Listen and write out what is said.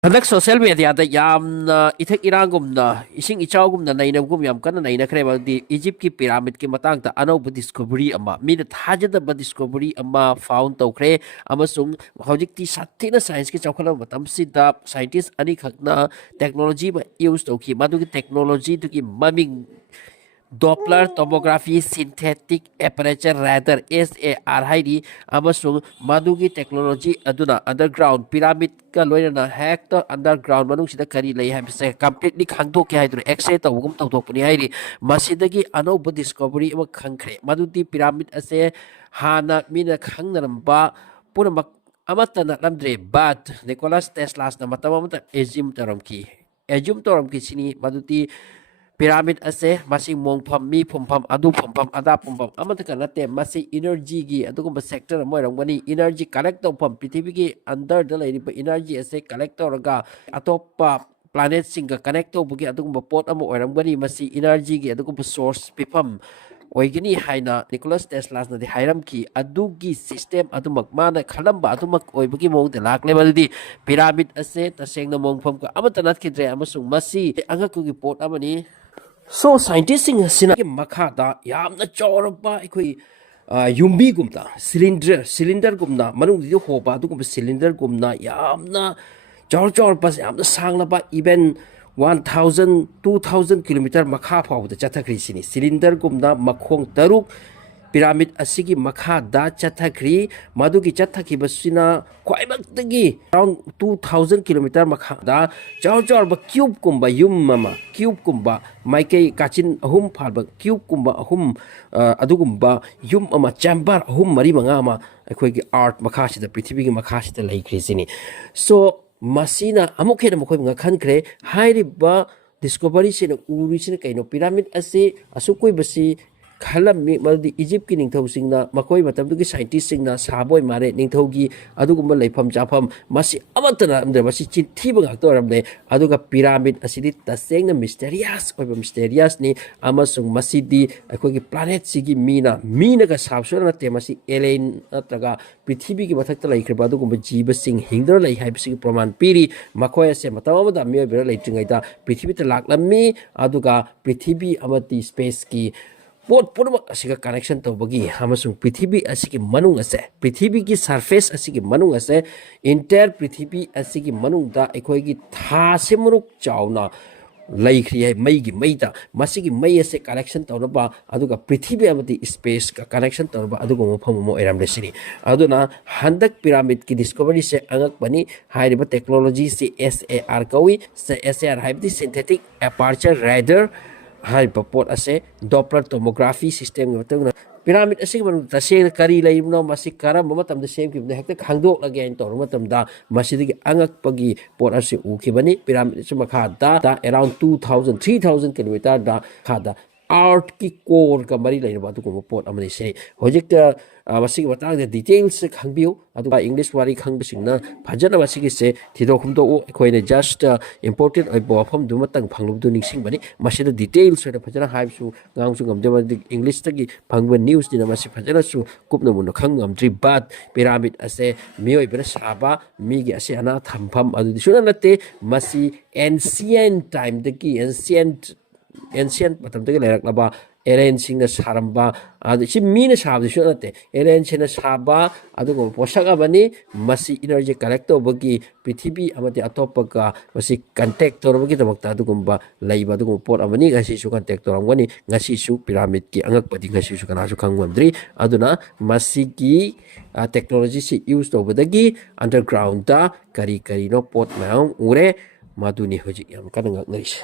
Hadak social media da yam na ithek irangum na ising ichawgum na nainagum yam kana nainakre ba di Egypt ki pyramid ki matang ta anauba discovery ama mina thajada ba discovery ama found tawkre amasung hojikti sathina science ki chawkhala matam sida scientist ani khakna technology ba use tawki madu ki technology tu ki maming Doppler tomography synthetic aperture radar SAR haidi amasung madugi technology aduna underground pyramid ka loina hector underground manung sida kari lei habise completely khangdok ke haidru x-ray tawgum tawdokni haidi masidagi anoba discovery ama khangkhre madudi pyramid ase hana mina khangnaramba punamak amata na lamdre but Nicholas Tesla na matamamata assume toram ki sini maduti pyramid ase masing mongpham mi phumpham adu phumpham ada phumpham amata ka nate masi energy gi adugumba sector moirangmani energy collect tawpham prithvi gi under da leiriba energy ase collect tawraga atopa planet singa connect tawbugi adugumba pot ama oirangmani masi energy gi adugumba source pifam oigini haina Nicholas Tesla na di hairam ki adugi system adumak mana khalamba adumak oibagi mong de lakle baldi pyramid ase tasengna mongpham ka amata nat kidre amasung masi angak gi pot amani so scientists sing sina ki makha da yamna chawraba ikoi yumbi gumna cylinder gumna manung di hoba du gum cylinder gumna yamna chawr pas yamna sangla ba even 1000 2000 kilometer makha phaw da chathakri sini cylinder gumna makhong taruk pyramid asigi makha da chathakri madugi chathaki basina kwaibaktagi around 2000 kilometer makha da chawr ba cube kumba yum mama cube kumba maikai kachin ahum phalba cube kumba ahum adugumba yum ama chamber ahum mari manga ama akhoi gi art makha sida prithvi gi makha sida laikri sini so masina amuk hena mkhoi nga khan kre hairiba discovery sina uri sina kaino pyramid ase asukoi basi khalami maldi Egypt ki ningthau singna makoi matam du ki scientist singna saboi mare ningthau gi adugumba leifam chafam masi amatana amde masi chithi bang to ramle aduga pyramid asidi tasengna mysterious ni amasung masidi akoi gi planet sigi mina ga sabsona te masi alien atraga prithvi gi mathakta laikhrba adugumba jiba sing hingdar lai haibsi praman piri makoi ase matam da mi bera leitringai da prithvi ta laklammi aduga prithvi amati space ki pot purma asiga connection to bagi hamasung prithvi asigi manung ase prithvi ki surface asigi manung ase entire prithvi asigi manung da ekoi gi tha semuruk chauna laikhri hai mai gi mai da masigi mai ase connection to ba aduga prithvi amati space ka connection to ba aduga mofam mo eram lesini aduna handak pyramid ki discovery se angak bani hairiba technology se SAR kawi SAR haibdi synthetic aperture radar hai pot ase Doppler tomography system ngatuna pyramid ase man taseng kari laibno masi karam matam da sem ki hekta khangdok lage en tor matam da masidi angak pagi pot ase u khibani pyramid se makha da around 2000 3000 kilometer da khada art ki core ka mari laina ba tu ko pot amani se hojik masig batang de details se khangbiu adu English wari khangbisingna phajana masigi se thido khumdo o khoine just important oi bo pham du matang phanglu du ningsing bani masida details se phajana haib su ngang su ngamde ba English tagi phangba news dina masi phajana su kupna mun khangam tri bat pyramid ase mioi bera saba mi gi ase ana thampham adu suna natte masi ancient time dagi ancient matam dagi lerak laba alien singna saramba adu si mina sabdi sunate alien sina saba adu ko posaka bani masi energy collect bagi prithvi amati atopaga masi contact tor bagi tamakta adu gumba laiba adu pot amani ngasi su contact tor amani ngasi su pyramid ki angak padi ngasi su kana su khangwamdri aduna masi ki technology si use to badagi underground da kari no pot maung ure maduni hoji yam kanang ngais